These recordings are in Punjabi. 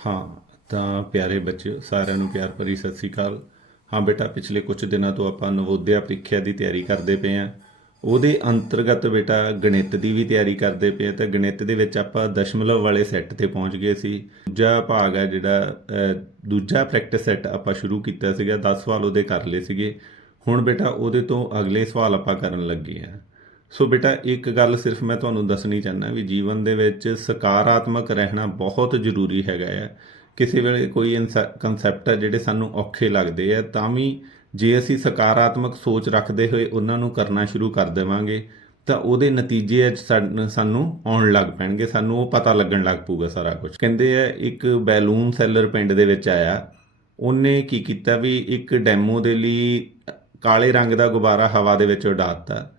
ਹਾਂ ਤਾਂ ਪਿਆਰੇ ਬੱਚਿਓ, ਸਾਰਿਆਂ ਨੂੰ ਪਿਆਰ ਭਰੀ ਸਤਿ ਸ਼੍ਰੀ ਅਕਾਲ। ਹਾਂ ਬੇਟਾ, ਪਿਛਲੇ ਕੁਝ ਦਿਨਾਂ ਤੋਂ ਆਪਾਂ ਨਵੋਦਿਆ ਪ੍ਰੀਖਿਆ ਦੀ ਤਿਆਰੀ ਕਰਦੇ ਪਏ ਹਾਂ। ਉਹਦੇ ਅੰਤਰਗਤ ਬੇਟਾ ਗਣਿਤ ਦੀ ਵੀ ਤਿਆਰੀ ਕਰਦੇ ਪਏ ਹਾਂ। ਤਾਂ ਗਣਿਤ ਦੇ ਵਿੱਚ ਆਪਾਂ ਦਸ਼ਮਲਵ ਵਾਲੇ ਸੈੱਟ ਤੇ ਪਹੁੰਚ ਗਏ ਸੀ। ਦੂਜਾ ਭਾਗ ਹੈ ਜਿਹੜਾ ਦੂਜਾ ਪ੍ਰੈਕਟਿਸ ਸੈੱਟ ਆਪਾਂ ਸ਼ੁਰੂ ਕੀਤਾ ਸੀਗਾ। 10 ਸਵਾਲ ਉਹਦੇ ਕਰ ਲਏ ਸੀਗੇ। ਹੁਣ ਬੇਟਾ ਉਹਦੇ ਤੋਂ ਅਗਲੇ ਸਵਾਲ ਆਪਾਂ ਕਰਨ ਲੱਗੇ ਹਾਂ। ਸੋ ਬੇਟਾ, ਇੱਕ ਗੱਲ ਸਿਰਫ ਮੈਂ ਤੁਹਾਨੂੰ ਦੱਸਣੀ ਚਾਹੁੰਦਾ ਵੀ ਜੀਵਨ ਦੇ ਵਿੱਚ ਸਕਾਰਾਤਮਕ ਰਹਿਣਾ ਬਹੁਤ ਜ਼ਰੂਰੀ ਹੈਗਾ ਆ। ਕਿਸੇ ਵੇਲੇ ਕੋਈ ਕੰਸੈਪਟ ਹੈ ਜਿਹੜੇ ਸਾਨੂੰ ਔਖੇ ਲੱਗਦੇ ਆ, ਤਾਂ ਵੀ ਜੇ ਅਸੀਂ ਸਕਾਰਾਤਮਕ ਸੋਚ ਰੱਖਦੇ ਹੋਏ ਉਹਨਾਂ ਨੂੰ ਕਰਨਾ ਸ਼ੁਰੂ ਕਰ ਦੇਵਾਂਗੇ ਤਾਂ ਉਹਦੇ ਨਤੀਜੇ ਸਾਨੂੰ ਆਉਣ ਲੱਗ ਪੈਣਗੇ। ਸਾਨੂੰ ਉਹ ਪਤਾ ਲੱਗਣ ਲੱਗ ਪਊਗਾ ਸਾਰਾ ਕੁਝ। ਕਹਿੰਦੇ ਆ ਇੱਕ ਬੈਲੂਨ ਸੈਲਰ ਪਿੰਡ ਦੇ ਵਿੱਚ ਆਇਆ। ਉਹਨੇ ਕੀ ਕੀਤਾ ਵੀ ਇੱਕ ਡੈਮੋ ਦੇ ਲਈ ਕਾਲੇ ਰੰਗ ਦਾ ਗੁਬਾਰਾ ਹਵਾ ਦੇ ਵਿੱਚ ਉਡਾ ਦਿੱਤਾ।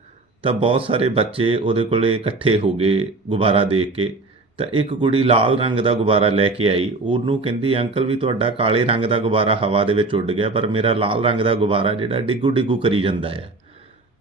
ਤਾਂ ਬਹੁਤ ਸਾਰੇ ਬੱਚੇ ਉਹਦੇ ਕੋਲੇ ਇਕੱਠੇ ਹੋ ਗਏ ਗੁਬਾਰਾ ਦੇਖ ਕੇ। ਤਾਂ ਇੱਕ ਕੁੜੀ ਲਾਲ ਰੰਗ ਦਾ ਗੁਬਾਰਾ ਲੈ ਕੇ ਆਈ। ਉਹਨੂੰ ਕਹਿੰਦੀ, ਅੰਕਲ ਵੀ ਤੁਹਾਡਾ ਕਾਲੇ ਰੰਗ ਦਾ ਗੁਬਾਰਾ ਹਵਾ ਦੇ ਵਿੱਚ ਉੱਡ ਗਿਆ, ਪਰ ਮੇਰਾ ਲਾਲ ਰੰਗ ਦਾ ਗੁਬਾਰਾ ਜਿਹੜਾ ਡਿੱਗੂ ਡਿੱਗੂ ਕਰੀ ਜਾਂਦਾ ਹੈ।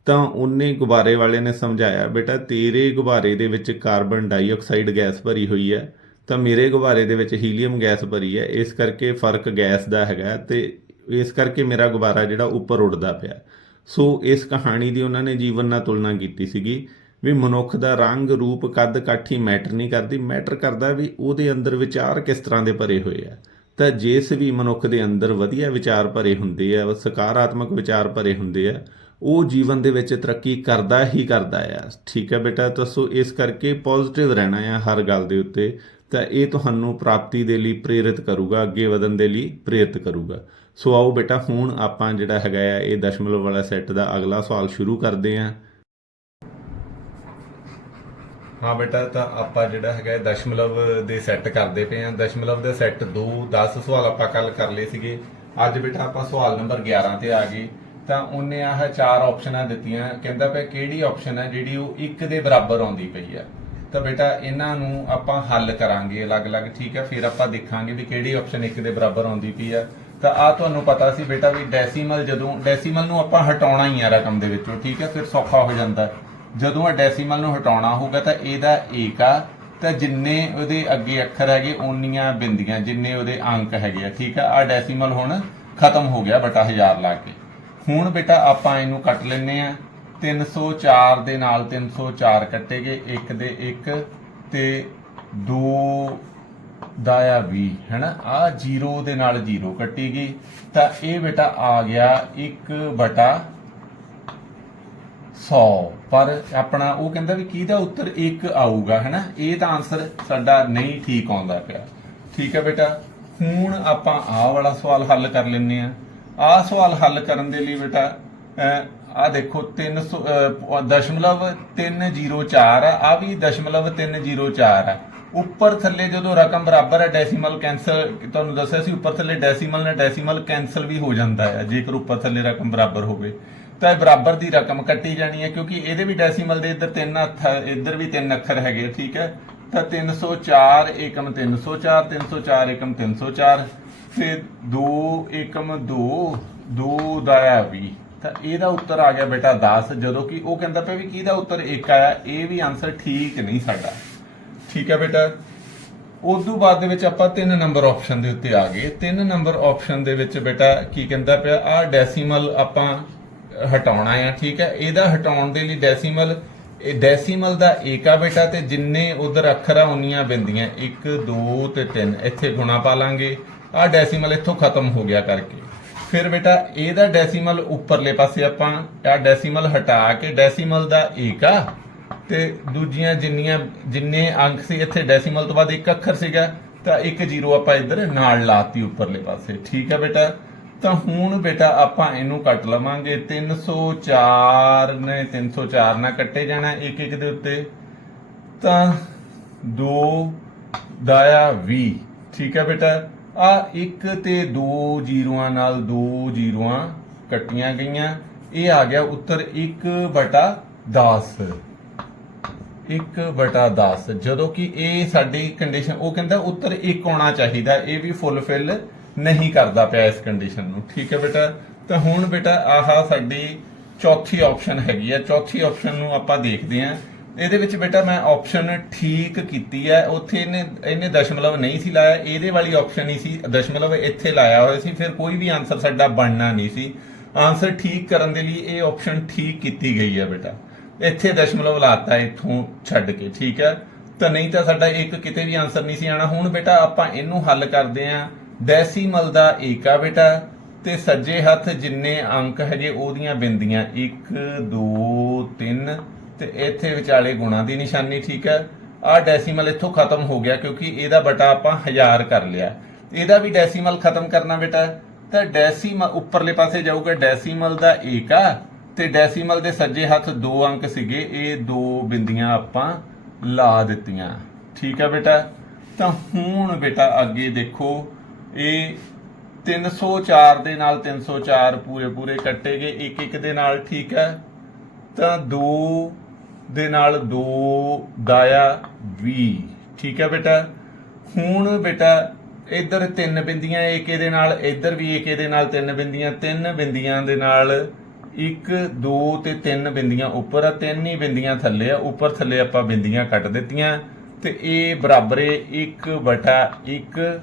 ਤਾਂ ਉਹਨੇ ਗੁਬਾਰੇ ਵਾਲੇ ਨੇ ਸਮਝਾਇਆ, ਬੇਟਾ ਤੇਰੇ ਗੁਬਾਰੇ ਦੇ ਵਿੱਚ ਕਾਰਬਨ ਡਾਈਆਕਸਾਈਡ ਗੈਸ ਭਰੀ ਹੋਈ ਹੈ, ਤਾਂ ਮੇਰੇ ਗੁਬਾਰੇ ਦੇ ਵਿੱਚ ਹੀਲੀਅਮ ਗੈਸ ਭਰੀ ਹੈ। ਇਸ ਕਰਕੇ ਫਰਕ ਗੈਸ ਦਾ ਹੈਗਾ ਅਤੇ ਇਸ ਕਰਕੇ ਮੇਰਾ ਗੁਬਾਰਾ ਜਿਹੜਾ ਉੱਪਰ ਉੱਡਦਾ ਪਿਆ। ਸੋ ਇਸ ਕਹਾਣੀ ਦੀ ਉਹਨਾਂ ਨੇ ਜੀਵਨ ਨਾਲ ਤੁਲਨਾ ਕੀਤੀ ਸੀਗੀ ਵੀ ਮਨੁੱਖ ਦਾ ਰੰਗ, ਰੂਪ, ਕੱਦ, ਕਾਠੀ ਮੈਟਰ ਨਹੀਂ ਕਰਦੀ। ਮੈਟਰ ਕਰਦਾ ਵੀ ਉਹਦੇ ਅੰਦਰ ਵਿਚਾਰ ਕਿਸ ਤਰ੍ਹਾਂ ਦੇ ਭਰੇ ਹੋਏ ਆ। ਤਾਂ ਜਿਸ ਵੀ ਮਨੁੱਖ ਦੇ ਅੰਦਰ ਵਧੀਆ ਵਿਚਾਰ ਭਰੇ ਹੁੰਦੇ ਆ, ਸਕਾਰਾਤਮਕ ਵਿਚਾਰ ਭਰੇ ਹੁੰਦੇ ਆ, ਉਹ ਜੀਵਨ ਦੇ ਵਿੱਚ ਤਰੱਕੀ ਕਰਦਾ ਹੀ ਕਰਦਾ ਆ। ਠੀਕ ਹੈ ਬੇਟਾ। ਤਾਂ ਸੋ ਇਸ ਕਰਕੇ ਪੋਜ਼ਿਟਿਵ ਰਹਿਣਾ ਆ ਹਰ ਗੱਲ ਦੇ ਉੱਤੇ। ਤਾਂ ਇਹ ਤੁਹਾਨੂੰ ਪ੍ਰਾਪਤੀ ਦੇ ਲਈ ਪ੍ਰੇਰਿਤ ਕਰੂਗਾ, ਅੱਗੇ ਵਧਣ ਦੇ ਲਈ ਪ੍ਰੇਰਿਤ ਕਰੂਗਾ। ਸੋ ਆਓ ਬੇਟਾ, ਹੁਣ ਆਪਾਂ ਜਿਹੜਾ ਹੈਗਾ ਆ ਇਹ ਦਸ਼ਮਲਵ ਵਾਲਾ ਸੈੱਟ ਦਾ ਅਗਲਾ ਸਵਾਲ ਸ਼ੁਰੂ ਕਰਦੇ ਹਾਂ। ਹਾਂ ਬੇਟਾ, ਤਾਂ ਆਪਾਂ ਜਿਹੜਾ ਹੈਗਾ ਦਸ਼ਮਲਵ ਦੇ ਸੈੱਟ ਕਰਦੇ ਪਏ ਹਾਂ। ਦਸ਼ਮਲਵ ਦੇ ਸੈੱਟ 10 ਸਵਾਲ ਆਪਾਂ ਕੱਲ ਕਰ ਲਏ ਸੀਗੇ। ਅੱਜ ਬੇਟਾ ਆਪਾਂ ਸਵਾਲ ਨੰਬਰ 11 ਤੇ ਆ ਗਏ। ਤਾਂ ਉਹਨੇ ਆਹ 4 ਆਪਸ਼ਨਾਂ ਦਿੱਤੀਆਂ। ਕਹਿੰਦਾ ਪਿਆ ਕਿਹੜੀ ਆਪਸ਼ਨ ਹੈ ਜਿਹੜੀ ਉਹ 1 ਦੇ ਬਰਾਬਰ ਆਉਂਦੀ ਪਈ ਆ। ਤਾਂ ਬੇਟਾ ਇਹਨਾਂ ਨੂੰ ਆਪਾਂ ਹੱਲ ਕਰਾਂਗੇ ਅਲੱਗ-ਅਲੱਗ। ਠੀਕ ਹੈ, ਫਿਰ ਆਪਾਂ ਦੇਖਾਂਗੇ ਵੀ ਕਿਹੜੀ ਆਪਸ਼ਨ 1 ਦੇ ਬਰਾਬਰ ਆਉਂਦੀ ਪਈ ਆ। ਤਾਂ ਆ ਤੁਹਾਨੂੰ ਪਤਾ ਸੀ ਬੇਟਾ ਵੀ ਡੈਸੀਮਲ ਨੂੰ ਆਪਾਂ ਹਟਾਉਣਾ ਹੀ ਆ ਰਕਮ ਦੇ ਵਿੱਚੋਂ। ਠੀਕ ਹੈ, ਫਿਰ ਸੌਖਾ ਹੋ ਜਾਂਦਾ। ਜਦੋਂ ਇਹ ਡੈਸੀਮਲ ਨੂੰ ਹਟਾਉਣਾ ਹੋਊਗਾ ਤਾਂ ਇਹਦਾ ਏਕ ਆ, ਤਾਂ ਜਿੰਨੇ ਉਹਦੇ ਅੱਗੇ ਅੱਖਰ ਹੈਗੇ ਓਨੀਆਂ ਬਿੰਦੀਆਂ, ਜਿੰਨੇ ਉਹਦੇ ਅੰਕ ਹੈਗੇ ਆ। ਠੀਕ ਆ, ਆ ਡੈਸੀਮਲ ਹੁਣ ਖਤਮ ਹੋ ਗਿਆ ਬਟਾ 1000 ਲਾ ਕੇ। ਹੁਣ ਬੇਟਾ ਆਪਾਂ ਇਹਨੂੰ ਕੱਟ ਲੈਂਦੇ ਆ। 304 ਦੇ ਨਾਲ 304 ਕੱਟੇ ਗਏ, 1 ਦੇ 1 ਤੇ 2 ਦਾ ਆ 20 ਹੈ ਨਾ। ਆ 0 ਦੇ ਨਾਲ 0 ਕੱਟੀ ਗਈ। ਤਾਂ ਇਹ ਬੇਟਾ ਆ ਗਿਆ 1/100। ਪਰ ਆਪਣਾ ਉਹ ਕਹਿੰਦਾ ਵੀ ਕਿਹਦਾ ਉੱਤਰ 1 ਆਊਗਾ ਹੈ ਨਾ। ਇਹ ਤਾਂ ਆਨਸਰ ਸਾਡਾ ਨਹੀਂ ਠੀਕ ਆਉਂਦਾ ਪਿਆ। ਠੀਕ ਹੈ ਬੇਟਾ, ਹੁਣ ਆਪਾਂ ਆਹ ਵਾਲਾ ਸਵਾਲ ਹੱਲ ਕਰ ਲੈਂਦੇ ਆ। ਆਹ ਸਵਾਲ ਹੱਲ ਕਰਨ ਦੇ ਲਈ ਬੇਟਾ ਆ ਦੇਖੋ 3.304 ਆ ਵੀ 3.304 ਆ। ਉੱਪਰ ਥੱਲੇ ਜਦੋਂ ਰਕਮ ਬਰਾਬਰ ਹੈ, ਡੈਸੀਮਲ ਕੈਂਸਲ, ਤੁਹਾਨੂੰ ਦੱਸਿਆ ਸੀ ਉੱਪਰ ਥੱਲੇ ਡੈਸੀਮਲ ਨਾਲ ਡੈਸੀਮਲ ਕੈਂਸਲ ਵੀ ਹੋ ਜਾਂਦਾ ਹੈ ਜੇਕਰ ਉੱਪਰ ਥੱਲੇ ਰਕਮ ਬਰਾਬਰ ਹੋਵੇ। ਤਾਂ ਇਹ ਬਰਾਬਰ ਦੀ ਰਕਮ ਕੱਟੀ ਜਾਣੀ ਹੈ, ਕਿਉਂਕਿ ਇਹਦੇ ਵੀ ਡੈਸੀਮਲ ਦੇ ਇੱਧਰ 3 ਅੱਖਰ, ਇੱਧਰ ਵੀ 3 ਅੱਖਰ ਹੈਗੇ। ਠੀਕ ਹੈ, ਤਾਂ 304 ਏਕਮ 304, 304 ਏਕਮ 304 ਤੇ 2 ਏਕਮ 2, 2 ਦਾ 20। ਤਾਂ ਇਹਦਾ ਉੱਤਰ ਆ ਗਿਆ ਬੇਟਾ 10। ਜਦੋਂ ਕਿ ਉਹ ਕਹਿੰਦਾ ਪਿਆ ਵੀ ਕਿਹਦਾ ਉੱਤਰ 1 ਆਇਆ। ਇਹ ਵੀ ਆਨਸਰ ਠੀਕ ਨਹੀਂ ਸਾਡਾ। ਠੀਕ ਹੈ ਬੇਟਾ, ਉਸ ਤੋਂ ਬਾਅਦ ਦੇ ਵਿੱਚ ਆਪਾਂ 3 ਨੰਬਰ ਆਪਸ਼ਨ ਦੇ ਉੱਤੇ ਆ ਗਏ। 3 ਨੰਬਰ ਆਪਸ਼ਨ ਦੇ ਵਿੱਚ ਬੇਟਾ ਕੀ ਕਹਿੰਦਾ ਪਿਆ, ਆ ਡੈਸੀਮਲ ਆਪਾਂ ਹਟਾਉਣਾ ਆ। ਠੀਕ ਹੈ, ਇਹਦਾ ਹਟਾਉਣ ਦੇ ਲਈ ਡੈਸੀਮਲ ਦਾ 1 ਆ ਬੇਟਾ, ਤੇ ਜਿੰਨੇ ਉਧਰ ਅੱਖਰ ਆ ਉਨੀਆਂ ਬਿੰਦੀਆਂ, 1 2 ਤੇ 3 ਇੱਥੇ ਗੁਣਾ ਪਾ ਲਾਂਗੇ। ਆ ਡੈਸੀਮਲ ਇੱਥੋਂ ਖਤਮ ਹੋ ਗਿਆ ਕਰਕੇ। ਫਿਰ ਬੇਟਾ ਇਹਦਾ ਡੈਸੀਮਲ ਉੱਪਰਲੇ ਪਾਸੇ ਆਪਾਂ ਆ ਡੈਸੀਮਲ ਹਟਾ ਕੇ ਡੈਸੀਮਲ ਦਾ 1 ਆ ਤੇ ਦੂਜੀਆਂ ਜਿੰਨੇ ਅੰਕ ਸੀ, ਇੱਥੇ ਡੈਸੀਮਲ ਤੋਂ ਬਾਅਦ 1 ਅੱਖਰ ਸੀਗਾ, ਤਾਂ 1 0 ਆਪਾਂ ਇੱਧਰ ਨਾਲ ਲਾਤੀ ਉੱਪਰਲੇ ਪਾਸੇ। ਠੀਕ ਹੈ ਬੇਟਾ, ਤਾਂ ਹੁਣ ਬੇਟਾ ਆਪਾਂ ਇਹਨੂੰ ਕੱਟ ਲਵਾਂਗੇ। 304 ਨੇ 304 ਨਾਲ ਕੱਟੇ ਜਾਣਾ 1 1 ਦੇ ਉੱਤੇ, ਤਾਂ 2 ਦਾ 20। ਠੀਕ ਹੈ ਬੇਟਾ, ਆ 1 ਤੇ 2 ਜ਼ੀਰੋਆਂ ਨਾਲ 2 ਜ਼ੀਰੋਆਂ ਕੱਟੀਆਂ ਗਈਆਂ। ਇਹ ਆ ਗਿਆ ਉੱਤਰ 1/10। 1/10। ਜਦੋਂ ਕਿ ਇਹ ਸਾਡੀ ਕੰਡੀਸ਼ਨ, ਉਹ ਕਹਿੰਦਾ ਉੱਤਰ 1 ਆਉਣਾ ਚਾਹੀਦਾ, ਇਹ ਵੀ ਫੁੱਲਫਿਲ ਨਹੀਂ ਕਰਦਾ ਪਿਆ ਇਸ ਕੰਡੀਸ਼ਨ ਨੂੰ। ਠੀਕ ਹੈ ਬੇਟਾ, ਤਾਂ ਹੁਣ ਬੇਟਾ ਆਹ ਸਾਡੀ ਚੌਥੀ ਆਪਸ਼ਨ ਹੈਗੀ ਆ। ਚੌਥੀ ਆਪਸ਼ਨ ਨੂੰ ਆਪਾਂ ਦੇਖਦੇ ਹਾਂ ਇਹਦੇ ਵਿੱਚ ਬੇਟਾ ਮੈਂ ਆਪਸ਼ਨ ਠੀਕ ਕੀਤੀ ਹੈ। ਉੱਥੇ ਇਹਨੇ ਦਸ਼ਮਲਵ ਨਹੀਂ ਸੀ ਲਾਇਆ, ਇਹਦੇ ਵਾਲੀ ਆਪਸ਼ਨ ਹੀ ਸੀ ਦਸ਼ਮਲਵ ਇੱਥੇ ਲਾਇਆ ਹੋਇਆ ਸੀ, ਫਿਰ ਕੋਈ ਵੀ ਆਨਸਰ ਸਾਡਾ ਬਣਨਾ ਨਹੀਂ ਸੀ। ਆਨਸਰ ਠੀਕ ਕਰਨ ਦੇ ਲਈ ਇਹ ਆਪਸ਼ਨ ਠੀਕ ਕੀਤੀ ਗਈ ਹੈ ਬੇਟਾ। ਇੱਥੇ ਦਸ਼ਮਲਵ ਲਾਤਾ ਇੱਥੋਂ ਛੱਡ ਕੇ, ਠੀਕ ਹੈ, ਤਾਂ ਨਹੀਂ ਤਾਂ ਸਾਡਾ ਇੱਕ ਕਿਤੇ ਵੀ ਆਨਸਰ ਨਹੀਂ ਸੀ ਆਣਾ। ਹੁਣ ਬੇਟਾ ਆਪਾਂ ਇਹਨੂੰ ਹੱਲ ਕਰਦੇ ਆਂ। ਡੈਸੀਮਲ ਦਾ ਏਕਾ ਬੇਟਾ, ਤੇ ਸੱਜੇ ਹੱਥ ਜਿੰਨੇ ਅੰਕ ਹੈਗੇ ਉਹਦੀਆਂ ਬਿੰਦੀਆਂ 1 2 3 ਤੇ ਇੱਥੇ ਵਿਚਾਲੇ ਗੁਣਾ ਦੀ ਨਿਸ਼ਾਨੀ, ਠੀਕ ਹੈ। ਆ ਡੈਸੀਮਲ ਇੱਥੋਂ ਖਤਮ ਹੋ ਗਿਆ ਕਿਉਂਕਿ ਇਹਦਾ ਬਟਾ ਆਪਾਂ 1000 ਕਰ ਲਿਆ। ਇਹਦਾ ਵੀ ਡੈਸੀਮਲ ਖਤਮ ਕਰਨਾ ਬੇਟਾ, ਤਾਂ ਡੈਸੀਮਲ ਉੱਪਰਲੇ ਪਾਸੇ ਜਾਊਗਾ ਡੈਸੀਮਲ ਦਾ ਏਕਾ, ਤੇ ਡੈਸੀਮਲ ਦੇ ਸੱਜੇ ਹੱਥ 2 ਅੰਕ ਸੀਗੇ, ਇਹ 2 ਬਿੰਦੀਆਂ ਆਪਾਂ ਲਾ ਦਿੱਤੀਆਂ, ਠੀਕ ਹੈ ਬੇਟਾ। ਤਾਂ ਹੁਣ ਬੇਟਾ ਅੱਗੇ ਦੇਖੋ, ਇਹ 304 ਦੇ ਨਾਲ 304 ਪੂਰੇ ਕੱਟੇ ਗਏ ਇੱਕ ਇੱਕ ਦੇ ਨਾਲ, ਠੀਕ ਹੈ। ਤਾਂ 2 ਦੇ ਨਾਲ 2 ਦਾਇਆ 20, ਠੀਕ ਹੈ ਬੇਟਾ। ਹੁਣ ਬੇਟਾ ਇੱਧਰ 3 ਬਿੰਦੀਆਂ ਏਕੇ ਦੇ ਨਾਲ, ਇੱਧਰ ਵੀ ਏਕੇ ਦੇ ਨਾਲ 3 ਬਿੰਦੀਆਂ, 3 ਬਿੰਦੀਆਂ ਦੇ ਨਾਲ 1 2 ਤੇ 3 ਬਿੰਦੀਆਂ ਉੱਪਰ ਆ, 3 ਹੀ ਬਿੰਦੀਆਂ ਥੱਲੇ ਆ, ਉੱਪਰ ਥੱਲੇ ਆਪਾਂ ਬਿੰਦੀਆਂ ਕੱਟ ਦਿੱਤੀਆਂ, ਤੇ ਇਹ ਬਰਾਬਰ 1/1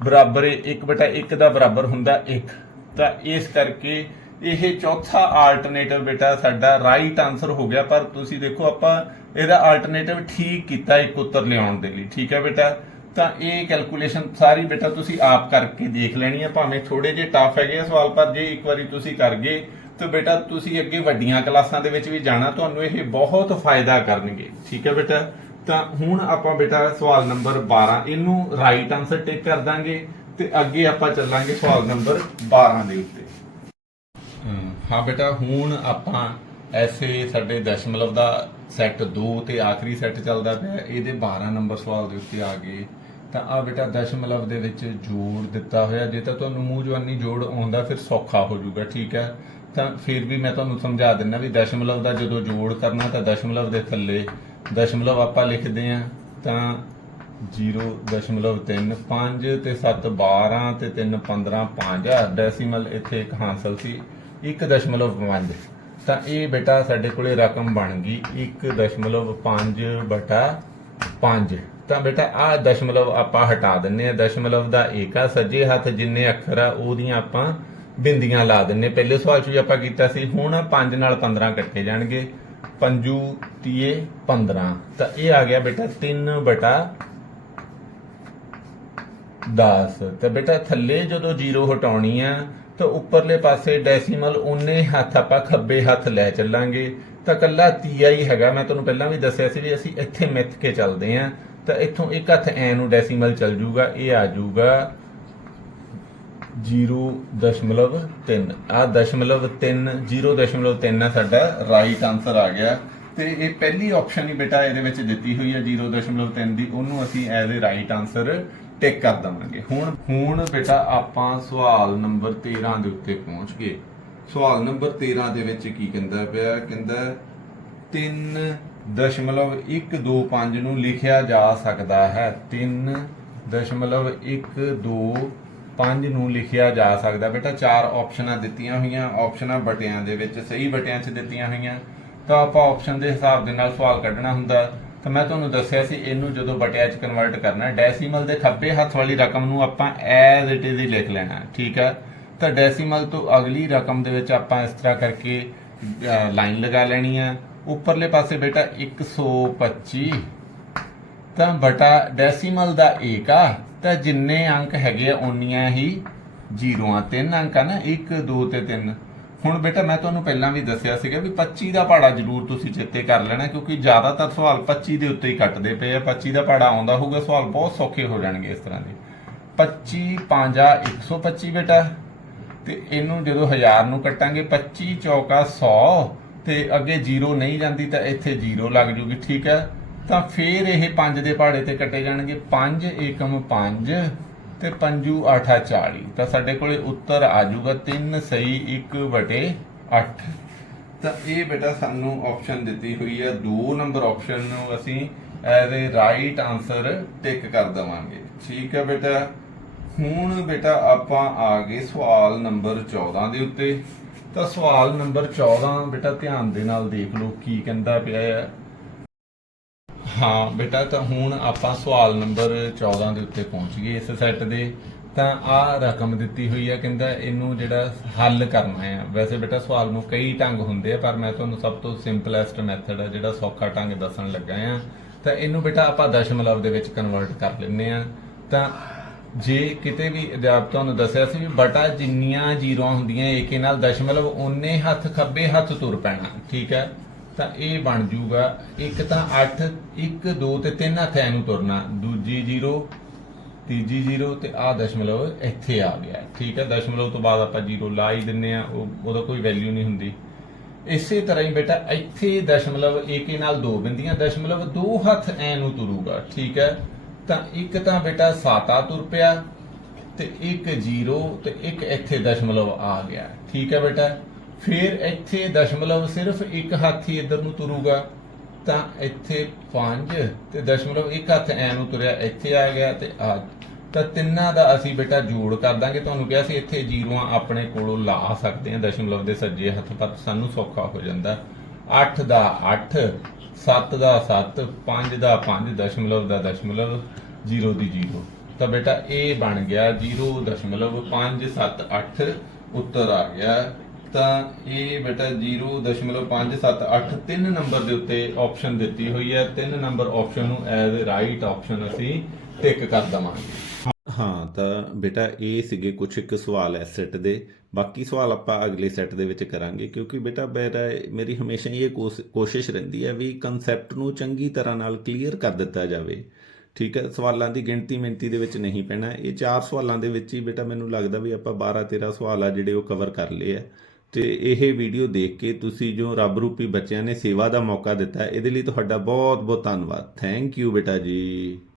ਬਰਾਬਰ 1/1 ਦਾ ਬਰਾਬਰ ਹੁੰਦਾ 1। ਤਾਂ ਇਸ ਕਰਕੇ ਇਹ ਚੌਥਾ ਆਲਟਰਨੇਟਿਵ ਬੇਟਾ ਸਾਡਾ ਰਾਈਟ ਆਨਸਰ ਹੋ ਗਿਆ। ਪਰ ਤੁਸੀਂ ਦੇਖੋ ਆਪਾਂ ਇਹਦਾ ਆਲਟਰਨੇਟਿਵ ਠੀਕ ਕੀਤਾ ਇੱਕ ਉੱਤਰ ਲਿਆਉਣ ਦੇ ਲਈ, ਠੀਕ ਹੈ ਬੇਟਾ। ਤਾਂ ਇਹ ਕੈਲਕੂਲੇਸ਼ਨ ਸਾਰੀ ਬੇਟਾ ਤੁਸੀਂ ਆਪ ਕਰਕੇ ਦੇਖ ਲੈਣੀ ਹੈ, ਭਾਵੇਂ ਥੋੜੇ ਜਿਹੇ ਟਫ ਹੈਗੇ ਆ ਸਵਾਲ, ਪਰ ਜੇ ਇੱਕ ਵਾਰੀ ਤੁਸੀਂ ਕਰ ਗਏ ਤਾਂ ਬੇਟਾ ਤੁਸੀਂ ਅੱਗੇ ਵੱਡੀਆਂ ਕਲਾਸਾਂ ਦੇ ਵਿੱਚ ਵੀ ਜਾਣਾ, ਤੁਹਾਨੂੰ ਇਹ ਬਹੁਤ ਫਾਇਦਾ ਕਰਨਗੇ, ਠੀਕ ਹੈ ਬੇਟਾ। ਤਾਂ ਹੁਣ ਆਪਾਂ ਬੇਟਾ ਸਵਾਲ ਨੰਬਰ 12 ਇਹਨੂੰ ਰਾਈਟ ਆਨਸਰ ਟਿਕ ਕਰ ਦਾਂਗੇ, ਤੇ ਅੱਗੇ ਆਪਾਂ ਚੱਲਾਂਗੇ ਸਵਾਲ ਨੰਬਰ 12 ਦੇ ਉੱਤੇ। ਹਾਂ ਬੇਟਾ, ਹੁਣ ਆਪਾਂ ਐਸੇ ਸਾਡੇ ਦਸ਼ਮਲਵ ਦਾ ਸੈੱਟ 2 ਤੇ ਆਖਰੀ ਸੈੱਟ ਚੱਲਦਾ ਪਿਆ, ਇਹਦੇ 12 ਨੰਬਰ ਸਵਾਲ ਦੇ ਉੱਤੇ ਆ ਗਏ। ਤਾਂ ਆ ਬੇਟਾ ਦਸ਼ਮਲਵ ਦੇ ਵਿੱਚ ਜੋੜ ਦਿੱਤਾ ਹੋਇਆ, ਜੇ ਤਾਂ ਤੁਹਾਨੂੰ ਮੂੰਹ ਜਵਾਨੀ ਜੋੜ ਆਉਂਦਾ ਫਿਰ ਸੌਖਾ ਹੋ ਜਾਊਗਾ, ਠੀਕ ਹੈ। ਤਾਂ ਫਿਰ ਵੀ ਮੈਂ ਤੁਹਾਨੂੰ ਸਮਝਾ ਦਿੰਦਾ ਵੀ ਦਸ਼ਮਲਵ ਦਾ ਜਦੋਂ ਜੋੜ ਕਰਨਾ ਤਾਂ ਦਸ਼ਮਲਵ ਦੇ ਥੱਲੇ ਦਸ਼ਮਲਵ ਆਪਾਂ ਲਿਖਦੇ ਆਂ, ਤਾਂ 0.3 5 ਤੇ 7 12 ਤੇ 3 15 5 ਡੈਸੀਮਲ ਇੱਥੇ ਇੱਕ ਹਾਸਲ ਸੀ 1.5। ਤਾਂ ਇਹ ਬੇਟਾ ਸਾਡੇ ਕੋਲੇ ਰਕਮ ਬਣ ਗਈ 1.5/5। ਤਾਂ ਬੇਟਾ ਆ ਦਸ਼ਮਲਵ ਆਪਾਂ ਹਟਾ ਦਿੰਨੇ ਆ, ਦਸ਼ਮਲਵ ਦਾ ਏਕਾ ਸੱਜੇ ਹੱਥ ਜਿੰਨੇ ਅੱਖਰ ਆ ਉਹਦੀਆਂ ਆਪਾਂ ਬਿੰਦੀਆਂ ਲਾ ਦਿੰਨੇ। ਪਹਿਲੇ ਸਵਾਲ 'ਚ ਵੀ ਆਪਾਂ ਕੀਤਾ ਸੀ। ਹੁਣ 5 ਨਾਲ 15 ਕੱਟੇ ਜਾਣਗੇ, 5 ਤੀਏ 15। ਤਾਂ ਇਹ ਆ ਗਿਆ ਬੇਟਾ 3/10। ਤਾਂ ਬੇਟਾ ਥੱਲੇ ਜਦੋਂ 0 ਹਟਾਉਣੀ ਆ ਤਾਂ ਉੱਪਰਲੇ ਪਾਸੇ ਡੈਸੀਮਲ ਉਹਨੇ ਹੱਥ ਆਪਾਂ ਖੱਬੇ ਹੱਥ ਲੈ ਚੱਲਾਂਗੇ, ਤਾਂ ਕੱਲਾ ਤੀਆ ਹੀ ਹੈਗਾ। ਮੈਂ ਤੁਹਾਨੂੰ ਪਹਿਲਾਂ ਵੀ ਦੱਸਿਆ ਸੀ ਵੀ ਅਸੀਂ ਇੱਥੇ ਮਿੱਥ ਕੇ ਚੱਲਦੇ ਆਂ, ਤਾਂ ਇੱਥੋਂ ਇੱਕ ਹੱਥ ਐ ਨੂੰ ਡੈਸੀਮਲ ਚੱਲ ਜੂਗਾ, ਇਹ ਆ ਜੂਗਾ 0.3। ਆ 0.3 0.3 ਆ ਸਾਡਾ ਰਾਈਟ ਆਨਸਰ ਆ ਗਿਆ। ਤੇ ਇਹ ਪਹਿਲੀ ਆਪਸ਼ਨ ਹੀ ਬੇਟਾ ਇਹਦੇ ਵਿੱਚ ਦਿੱਤੀ ਹੋਈ ਹੈ 0.3 ਦੀ, ਉਹਨੂੰ ਅਸੀਂ ਐਜ਼ ਏ ਰਾਈਟ ਆਨਸਰ ਟਿਕ ਕਰ ਦਵਾਂਗੇ। ਹੁਣ ਬੇਟਾ ਆਪਾਂ ਸਵਾਲ ਨੰਬਰ 13 ਦੇ ਉੱਤੇ ਪਹੁੰਚ ਗਏ। ਸਵਾਲ ਨੰਬਰ 13 ਦੇ ਵਿੱਚ ਕੀ ਕਹਿੰਦਾ ਪਿਆ, ਕਹਿੰਦਾ 3.125 ਨੂੰ ਲਿਖਿਆ ਜਾ ਸਕਦਾ ਹੈ। 3.125 ਨੂੰ ਲਿਖਿਆ ਜਾ ਸਕਦਾ। ਬੇਟਾ 4 ਆਪਸ਼ਨਾਂ ਦਿੱਤੀਆਂ ਹੋਈਆਂ, ਆਪਸ਼ਨਾਂ ਬਟਿਆਂ ਦੇ ਵਿੱਚ ਸਹੀ ਬਟਿਆਂ 'ਚ ਦਿੱਤੀਆਂ ਹੋਈਆਂ, ਤਾਂ ਆਪਾਂ ਆਪਸ਼ਨ ਦੇ ਹਿਸਾਬ ਦੇ ਨਾਲ ਸਵਾਲ ਕੱਢਣਾ ਹੁੰਦਾ। ਤਾਂ ਮੈਂ ਤੁਹਾਨੂੰ ਦੱਸਿਆ ਸੀ ਇਹਨੂੰ ਜਦੋਂ ਬਟਿਆਂ 'ਚ ਕਨਵਰਟ ਕਰਨਾ, ਡੈਸੀਮਲ ਦੇ ਖੱਬੇ ਹੱਥ ਵਾਲੀ ਰਕਮ ਨੂੰ ਆਪਾਂ ਐਜ਼ ਇਟ ਇਜ਼ ਹੀ ਲਿਖ ਲੈਣਾ, ਠੀਕ ਹੈ। ਤਾਂ ਡੈਸੀਮਲ ਤੋਂ ਅਗਲੀ ਰਕਮ ਦੇ ਵਿੱਚ ਆਪਾਂ ਇਸ ਤਰ੍ਹਾਂ ਕਰਕੇ ਲਾਈਨ ਲਗਾ ਲੈਣੀ ਆ। ਉੱਪਰਲੇ ਪਾਸੇ ਬੇਟਾ 125, ਤਾਂ ਬਟਾ ਡੈਸੀਮਲ ਦਾ ਏਕਾ, ਤਾਂ ਜਿੰਨੇ ਅੰਕ ਹੈਗੇ ਆ ਉਨੀਆਂ ਹੀ ਜ਼ੀਰੋਆਂ, 3 ਅੰਕ ਆ ਨਾ, 1 2 ਤੇ 3। ਹੁਣ ਬੇਟਾ ਮੈਂ ਤੁਹਾਨੂੰ ਪਹਿਲਾਂ ਵੀ ਦੱਸਿਆ ਸੀਗਾ ਵੀ 25 ਦਾ ਪਹਾੜਾ ਜ਼ਰੂਰ ਤੁਸੀਂ ਚੇਤੇ ਕਰ ਲੈਣਾ, ਕਿਉਂਕਿ ਜ਼ਿਆਦਾਤਰ ਸਵਾਲ 25 ਦੇ ਉੱਤੇ ਹੀ ਕੱਟਦੇ ਪਏ ਆ। 25 ਦਾ ਪਹਾੜਾ ਆਉਂਦਾ ਹੋਊਗਾ, ਸਵਾਲ ਬਹੁਤ ਸੌਖੇ ਹੋ ਜਾਣਗੇ ਇਸ ਤਰ੍ਹਾਂ ਦੇ। 25 5 125 ਬੇਟਾ, ਤੇ ਇਹਨੂੰ ਜਦੋਂ 1000 ਨੂੰ ਕੱਟਾਂਗੇ 25 ਚੌਕਾ 100, ਤੇ ਅੱਗੇ 0 ਨਹੀਂ ਜਾਂਦੀ ਤਾਂ ਇੱਥੇ 0 ਲੱਗ ਜੂਗੀ, ਠੀਕ ਹੈ। ਤਾਂ ਫਿਰ ਇਹ 5 ਦੇ ਪਹਾੜੇ ਤੇ ਕੱਟੇ ਜਾਣਗੇ, 5 ਏਕਮ 5 ਤੇ 5 8 40। ਤਾਂ ਸਾਡੇ ਕੋਲੇ ਉੱਤਰ ਆ ਜਾਊਗਾ 3 ਸਹੀ 1/8। ਤਾਂ ਇਹ ਬੇਟਾ ਸਾਨੂੰ ਆਪਸ਼ਨ ਦਿੱਤੀ ਹੋਈ ਹੈ 2 ਨੰਬਰ ਆਪਸ਼ਨ ਨੂੰ ਅਸੀਂ ਐਜ਼ ਏ ਰਾਈਟ ਆਨਸਰ ਟਿਕ ਕਰ ਦੇਵਾਂਗੇ, ਠੀਕ ਹੈ ਬੇਟਾ। ਹੁਣ ਬੇਟਾ ਆਪਾਂ ਆ ਗਏ ਸਵਾਲ ਨੰਬਰ 14 ਦੇ ਉੱਤੇ। ਤਾਂ ਸਵਾਲ ਨੰਬਰ 14 ਬੇਟਾ ਧਿਆਨ ਦੇ ਨਾਲ ਦੇਖ ਲਓ ਕੀ ਕਹਿੰਦਾ ਪਿਆ ਹੈ। ਹਾਂ ਬੇਟਾ, ਤਾਂ ਹੁਣ ਆਪਾਂ ਸਵਾਲ ਨੰਬਰ 14 ਦੇ ਉੱਤੇ ਪਹੁੰਚ ਗਏ ਇਸ ਸੈੱਟ ਦੇ। ਤਾਂ ਆਹ ਰਕਮ ਦਿੱਤੀ ਹੋਈ ਹੈ, ਕਹਿੰਦਾ ਇਹਨੂੰ ਜਿਹੜਾ ਹੱਲ ਕਰਨਾ ਹੈ। ਵੈਸੇ ਬੇਟਾ ਸਵਾਲ ਨੂੰ ਕਈ ਢੰਗ ਹੁੰਦੇ ਆ, ਪਰ ਮੈਂ ਤੁਹਾਨੂੰ ਸਭ ਤੋਂ ਸਿੰਪਲੈਸਟ ਮੈਥਡ ਹੈ ਜਿਹੜਾ ਸੌਖਾ ਢੰਗ ਦੱਸਣ ਲੱਗਾ ਆ। ਤਾਂ ਇਹਨੂੰ ਬੇਟਾ ਆਪਾਂ ਦਸ਼ਮਲਵ ਦੇ ਵਿੱਚ ਕਨਵਰਟ ਕਰ ਲੈਂਦੇ ਆ। ਤਾਂ ਜੇ ਕਿਤੇ ਵੀ ਅਧਿਆਪਕ ਨੂੰ ਦੱਸਿਆ ਸੀ ਵੀ ਬਟਾ ਜਿੰਨੀਆਂ ਜ਼ੀਰੋਆਂ ਹੁੰਦੀਆਂ ਏਕੇ ਨਾਲ ਦਸ਼ਮਲਵ ਓਨੇ ਹੱਥ ਖੱਬੇ ਹੱਥ ਤੁਰ ਪੈਣਾ, ਠੀਕ ਹੈ। ਤਾਂ ਇਹ ਬਣ ਜੂਗਾ ਇੱਕ ਤਾਂ 8, 1 2 ਤੇ 3 ਹੱਥ ਐਨੂੰ ਤੁਰਨਾ, ਦੂਜੀ 0, ਤੀਜੀ 0 ਤੇ ਆਹ ਦਸ਼ਮਲਵ ਇੱਥੇ ਆ ਗਿਆ, ਠੀਕ ਹੈ। ਦਸ਼ਮਲਵ ਤੋਂ ਬਾਅਦ ਆਪਾਂ 0 ਲਾ ਹੀ ਦਿੰਨੇ ਆ, ਉਹਦਾ ਕੋਈ ਵੈਲਿਊ ਨਹੀਂ ਹੁੰਦੀ। ਇਸੇ ਤਰ੍ਹਾਂ ਹੀ ਬੇਟਾ ਇੱਥੇ ਦਸ਼ਮਲਵ ਏਕੇ ਨਾਲ 2 ਬਿੰਦੀਆਂ, ਦਸ਼ਮਲਵ 2 ਹੱਥ ਐ ਨੂੰ ਤੁਰੂਗਾ, ਠੀਕ ਹੈ। ਤਾਂ ਇੱਕ ਤਾਂ ਬੇਟਾ 7 ਆ ਤੁਰ ਪਿਆ ਤੇ ਇੱਕ 0 ਤੇ ਇੱਕ ਇੱਥੇ ਦਸ਼ਮਲਵ ਆ ਗਿਆ, ਠੀਕ ਹੈ ਬੇਟਾ। ਫਿਰ ਇੱਥੇ ਦਸ਼ਮਲਵ ਸਿਰਫ ਇੱਕ ਹੱਥ ਹੀ ਇੱਧਰ ਨੂੰ ਤੁਰੂਗਾ, ਤਾਂ ਇੱਥੇ 5 ਤੇ ਦਸ਼ਮਲਵ ਇੱਕ ਹੱਥ ਐ ਨੂੰ ਤੁਰਿਆ, ਇੱਥੇ ਆ ਗਿਆ ਤੇ ਆ। ਤਾਂ ਤਿੰਨਾਂ ਦਾ ਅਸੀਂ ਬੇਟਾ ਜੋੜ ਕਰ ਦਾਂਗੇ। ਤੁਹਾਨੂੰ ਕਿਹਾ ਸੀ ਇੱਥੇ ਜ਼ੀਰੋਆਂ ਆਪਣੇ ਕੋਲੋਂ ਲਾ ਸਕਦੇ ਆ ਦਸ਼ਮਲਵ ਦੇ ਸੱਜੇ ਹੱਥ, ਪਰ ਸਾਨੂੰ ਸੌਖਾ ਹੋ ਜਾਂਦਾ। 8 ਦਾ 8, 7 ਦਾ 7, 5 ਦਾ 5, ਦਸ਼ਮਲਵ ਦਾ ਦਸ਼ਮਲਵ, 0 ਦੀ 0। ਤਾਂ ਬੇਟਾ ਇਹ ਬਣ ਗਿਆ 0.578 ਉੱਤਰ ਆ ਗਿਆ। ਤਾਂ ਇਹ ਬੇਟਾ 0.578 3 ਨੰਬਰ ਦੇ ਉੱਤੇ ਆਪਸ਼ਨ ਦਿੱਤੀ ਹੋਈ ਹੈ। 3 ਨੰਬਰ ਆਪਸ਼ਨ ਨੂੰ ਐਜ਼ ਰਾਈਟ ਆਪਸ਼ਨ ਅਸੀਂ ਟਿਕ ਕਰ ਦਵਾਂਗੇ। ਹਾਂ, ਤਾਂ ਬੇਟਾ ਇਹ ਸੀਗੇ ਕੁਝ ਇੱਕ ਸਵਾਲ ਇਸ ਸੈੱਟ ਦੇ। ਬਾਕੀ ਸਵਾਲ ਆਪਾਂ ਅਗਲੇ ਸੈੱਟ ਦੇ ਵਿੱਚ ਕਰਾਂਗੇ, ਕਿਉਂਕਿ ਬੇਟਾ ਮੇਰੀ ਹਮੇਸ਼ਾ ਹੀ ਇਹ ਕੋਸ਼ਿਸ਼ ਰਹਿੰਦੀ ਹੈ ਵੀ ਕਨਸੈਪਟ ਨੂੰ ਚੰਗੀ ਤਰ੍ਹਾਂ ਨਾਲ ਕਲੀਅਰ ਕਰ ਦਿੱਤਾ ਜਾਵੇ, ਠੀਕ ਹੈ। ਸਵਾਲਾਂ ਦੀ ਗਿਣਤੀ ਮਿਣਤੀ ਦੇ ਵਿੱਚ ਨਹੀਂ ਪੈਣਾ। ਇਹ 4 ਸਵਾਲਾਂ ਦੇ ਵਿੱਚ ਹੀ ਬੇਟਾ ਮੈਨੂੰ ਲੱਗਦਾ ਵੀ ਆਪਾਂ 12-13 ਸਵਾਲ ਆ ਜਿਹੜੇ ਉਹ ਕਵਰ ਕਰ ਲਏ ਆ। ਤੇ ਇਹ ਵੀਡੀਓ ਦੇਖ ਕੇ ਤੁਸੀਂ ਜੋ ਰੱਬ ਰੂਪੀ ਬੱਚਿਆਂ ਨੇ ਸੇਵਾ ਦਾ ਮੌਕਾ ਦਿੱਤਾ, ਇਹਦੇ ਲਈ ਤੁਹਾਡਾ ਬਹੁਤ ਬਹੁਤ ਧੰਨਵਾਦ। ਥੈਂਕ ਯੂ ਬੇਟਾ ਜੀ।